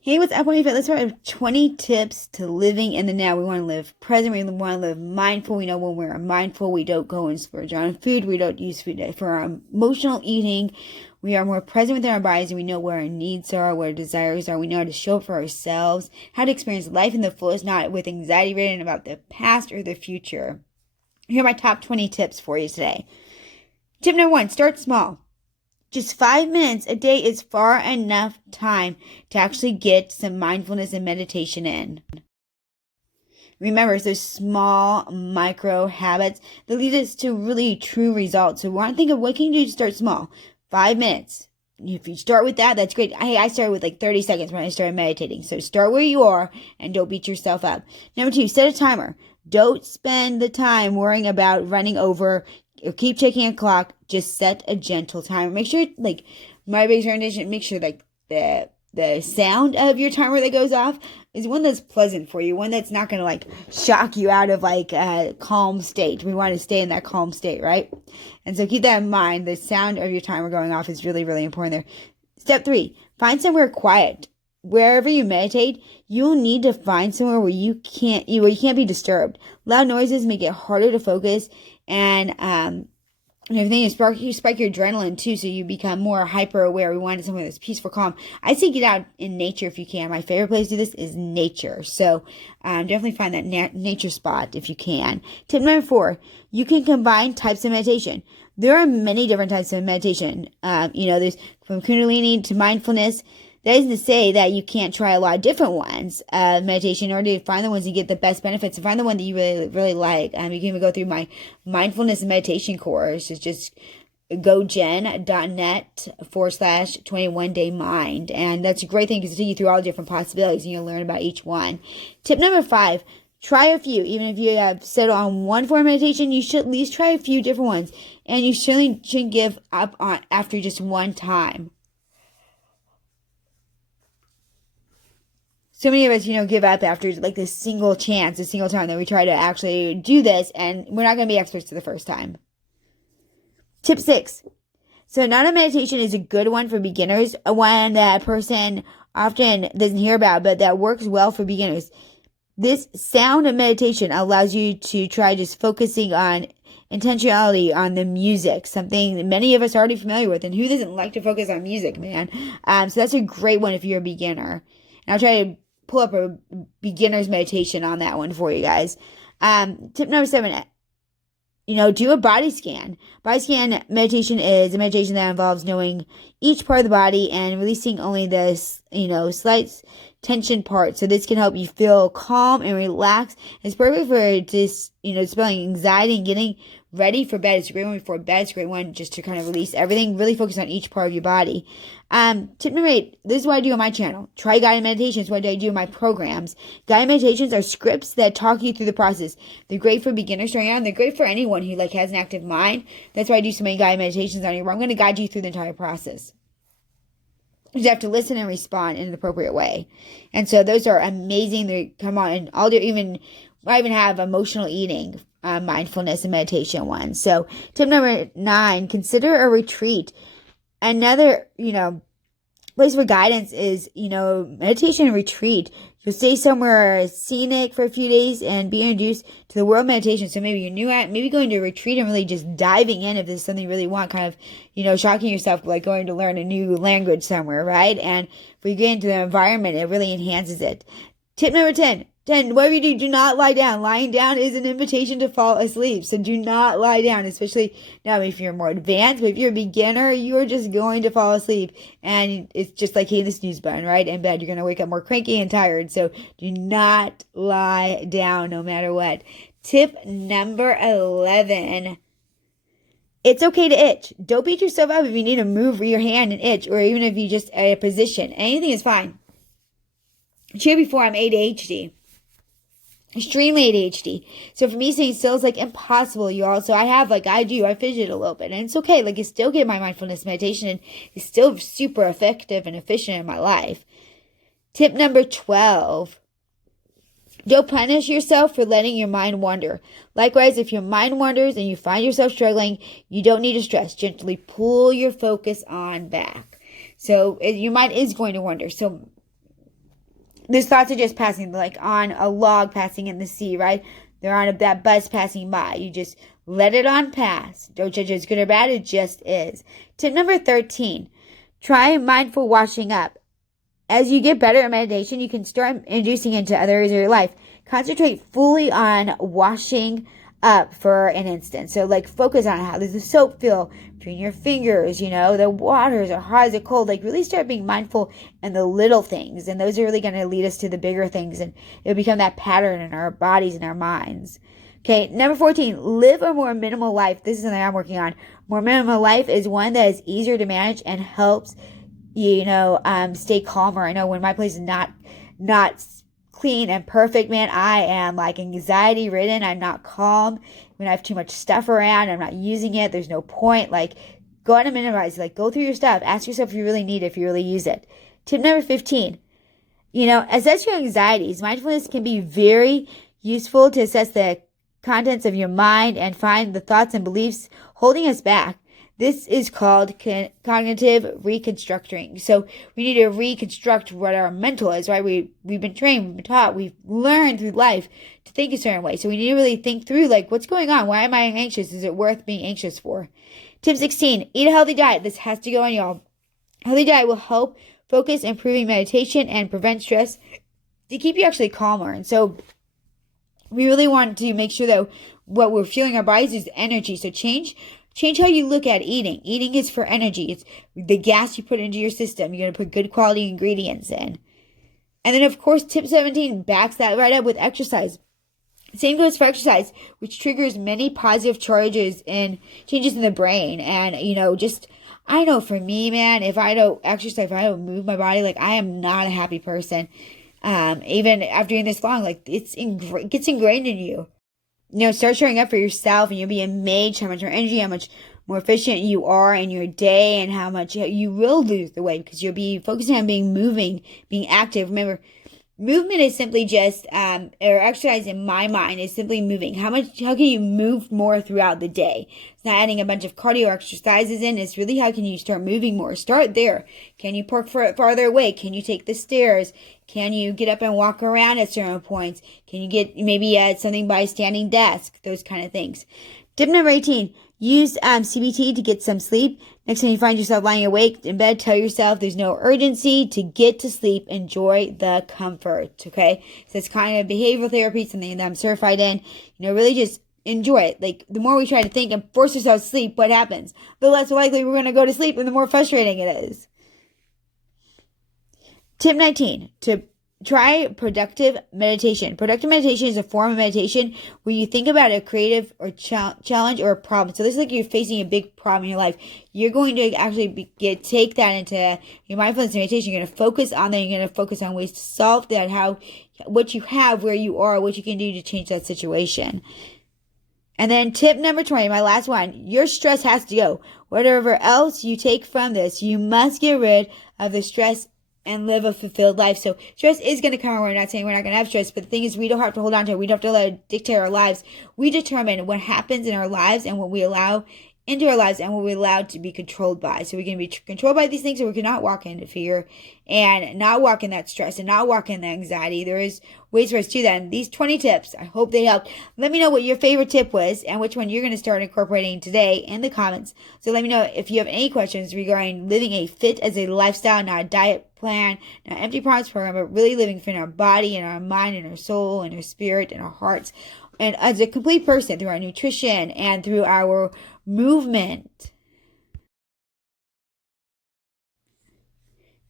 Hey, what's up, Wayfair? Let's start with 20 tips to living in the now. We want to live present. We want to live mindful. We know when we're mindful, we don't go and splurge on food. We don't use food for our emotional eating. We are more present within our bodies, and we know where our needs are, what our desires are. We know how to show up for ourselves, how to experience life in the fullest, not with anxiety ridden about the past or the future. Here are my top 20 tips for you today. Tip number 1, start small. Just 5 minutes a day is far enough time to actually get some mindfulness and meditation in. Remember, it's those small micro habits that lead us to really true results. So we want to think of what can you do to start small. 5 minutes. If you start with that, that's great. I started with like 30 seconds when I started meditating. So start where you are and don't beat yourself up. Number 2, set a timer. Don't spend the time worrying about running over or keep checking a clock. Just set a gentle timer. Make sure, like, my biggest recommendation, make sure, like, the sound of your timer that goes off is one that's pleasant for you, one that's not going to, like, shock you out of, like, a calm state. We want to stay in that calm state, right? And so keep that in mind. The sound of your timer going off is really, really important there. Step 3, find somewhere quiet. Wherever you meditate, you'll need to find somewhere where you can't be disturbed. Loud noises make it harder to focus, and everything you spike your adrenaline too, so you become more hyper aware. We wanted somewhere that's peaceful, calm. I say get out in nature if you can. My favorite place to do this is nature. So definitely find that nature spot if you can. Tip number 4, you can combine types of meditation. There are many different types of meditation. There's from Kundalini to mindfulness. That isn't to say that you can't try a lot of different ones of meditation in order to find the ones you get the best benefits and find the one that you really, really like. You can even go through my mindfulness and meditation course. It's just gogen.net/21-day-mind. And that's a great thing because it'll take you through all the different possibilities and you'll learn about each one. Tip number 5, try a few. Even if you have settled on one form of meditation, you should at least try a few different ones. And you certainly shouldn't give up on after just one time. So many of us, give up after like this single time that we try to actually do this, and we're not going to be experts the first time. Tip 6. So Jnana meditation is a good one for beginners, one that a person often doesn't hear about, but that works well for beginners. This sound of meditation allows you to try just focusing on intentionality on the music, something that many of us are already familiar with, and who doesn't like to focus on music, man? So that's a great one if you're a beginner. And I'll try to pull up a beginner's meditation on that one for you guys. Tip number 7, do a body scan. Body scan meditation is a meditation that involves knowing each part of the body and releasing only the, slight tension part. So this can help you feel calm and relaxed. It's perfect for just, dispelling anxiety and getting ready for bed. It's a great one before bed. It's a great one just to kind of release everything. Really focus on each part of your body. Tip number 8, this is what I do on my channel. Try guided meditations. What I do in my programs. Guided meditations are scripts that talk you through the process. They're great for beginners starting out, and they're great for anyone who has an active mind. That's why I do so many guided meditations on here, where I'm going to guide you through the entire process. You just have to listen and respond in an appropriate way. And so those are amazing. They come on, and I even have emotional eating, mindfulness and meditation ones. So tip number 9, consider a retreat. Another, place for guidance is, meditation and retreat. You'll stay somewhere scenic for a few days and be introduced to the world of meditation. So maybe you're new at, maybe going to a retreat and really just diving in if this is something you really want, kind of, shocking yourself, like going to learn a new language somewhere, right? And if you get into the environment, it really enhances it. Tip number 10, whatever you do not lie down. Lying down is an invitation to fall asleep. So do not lie down, especially now if you're more advanced. But if you're a beginner, you're just going to fall asleep. And it's just like hitting the snooze button, right? In bed, you're going to wake up more cranky and tired. So do not lie down no matter what. Tip number 11. It's okay to itch. Don't beat yourself up if you need to move your hand and itch, or even if you just a position. Anything is fine. I shared before, I'm ADHD. Extremely ADHD. So for me, staying still is impossible. I fidget a little bit, and it's okay. I still get my mindfulness meditation, and it's still super effective and efficient in my life. Tip number 12. Don't punish yourself for letting your mind wander. Likewise, if your mind wanders and you find yourself struggling, you don't need to stress. Gently pull your focus on back. So your mind is going to wander. So those thoughts are just passing, like on a log passing in the sea, right? They're on that bus passing by. You just let it on pass. Don't judge it as good or bad. It just is. Tip number 13, try mindful washing up. As you get better at meditation, you can start introducing it into other areas of your life. Concentrate fully on washing up for an instant. So like focus on how does the soap feel between your fingers, the waters are hot, is it cold? Like really start being mindful in the little things. And those are really going to lead us to the bigger things. And it'll become that pattern in our bodies and our minds. Okay, number 14, live a more minimal life. This is something I'm working on. More minimal life is one that is easier to manage and helps stay calmer. I know when my place is not clean and perfect, man, I am like anxiety ridden. I'm not calm. When I have too much stuff around, I'm not using it. There's no point. Like, go on and minimize. Like, go through your stuff. Ask yourself if you really need it, if you really use it. Tip number 15, assess your anxieties. Mindfulness can be very useful to assess the contents of your mind and find the thoughts and beliefs holding us back. This is called cognitive reconstructing. So we need to reconstruct what our mental is, right? We've been trained, we've been taught, we've learned through life to think a certain way. So we need to really think through, like, what's going on? Why am I anxious? Is it worth being anxious for? Tip 16, eat a healthy diet. This has to go on, y'all. A healthy diet will help focus, improving meditation, and prevent stress to keep you actually calmer. And so we really want to make sure that what we're feeling in our bodies is energy. So change how you look at eating. Eating is for energy. It's the gas you put into your system. You're going to put good quality ingredients in. And then, of course, tip 17 backs that right up with exercise. Same goes for exercise, which triggers many positive changes in the brain. And, I know for me, man, if I don't exercise, if I don't move my body, like, I am not a happy person. Even after doing this long, like, it gets ingrained in you. Start showing up for yourself and you'll be amazed how much more energy, how much more efficient you are in your day and how much you will lose the weight because you'll be focusing on being active. Remember, movement is simply just, or exercise in my mind is simply moving. How can you move more throughout the day? It's not adding a bunch of cardio exercises in. It's really how can you start moving more? Start there. Can you park farther away? Can you take the stairs? Can you get up and walk around at certain points? Can you get maybe something by a standing desk? Those kind of things. Tip number 18, use CBT to get some sleep. Next time you find yourself lying awake in bed, tell yourself there's no urgency to get to sleep. Enjoy the comfort, okay? So it's kind of behavioral therapy, something that I'm certified in. Really just enjoy it. Like, the more we try to think and force ourselves to sleep, what happens? The less likely we're going to go to sleep and the more frustrating it is. Tip 19, to try productive meditation. Productive meditation is a form of meditation where you think about a creative or challenge or a problem. So this is like you're facing a big problem in your life. You're going to actually take that into your mindfulness meditation. You're going to focus on that. You're going to focus on ways to solve that, what you have, where you are, what you can do to change that situation. And then tip number 20, my last one, your stress has to go. Whatever else you take from this, you must get rid of the stress and live a fulfilled life. So stress is going to come. We're not saying we're not going to have stress, but the thing is we don't have to hold on to it. We don't have to let it dictate our lives. We determine what happens in our lives and what we allow into our lives and what we're allowed to be controlled by. So we can be controlled by these things, or we cannot walk into fear and not walk in that stress and not walk in the anxiety. There is ways for us to do that. And these 20 tips, I hope they helped. Let me know what your favorite tip was and which one you're going to start incorporating today in the comments. So let me know if you have any questions regarding living a fit as a lifestyle, not a diet plan, not empty promise program, but really living fit in our body and our mind and our soul and our spirit and our hearts. And as a complete person through our nutrition and through our movement.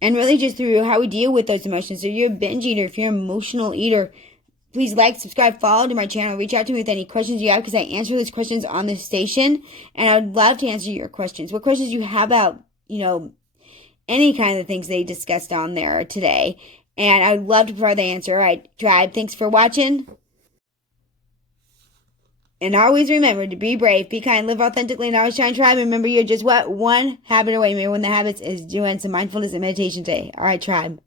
And really just through how we deal with those emotions. So if you're a binge eater, if you're an emotional eater, please like, subscribe, follow to my channel. Reach out to me with any questions you have because I answer those questions on the station. And I would love to answer your questions. What questions you have about, any kind of things they discussed on there today. And I would love to provide the answer. All right, tribe, thanks for watching. And always remember to be brave, be kind, live authentically, and always shine, tribe. Remember, you're just one habit away. Maybe one of the habits is doing some mindfulness and meditation today. All right, tribe.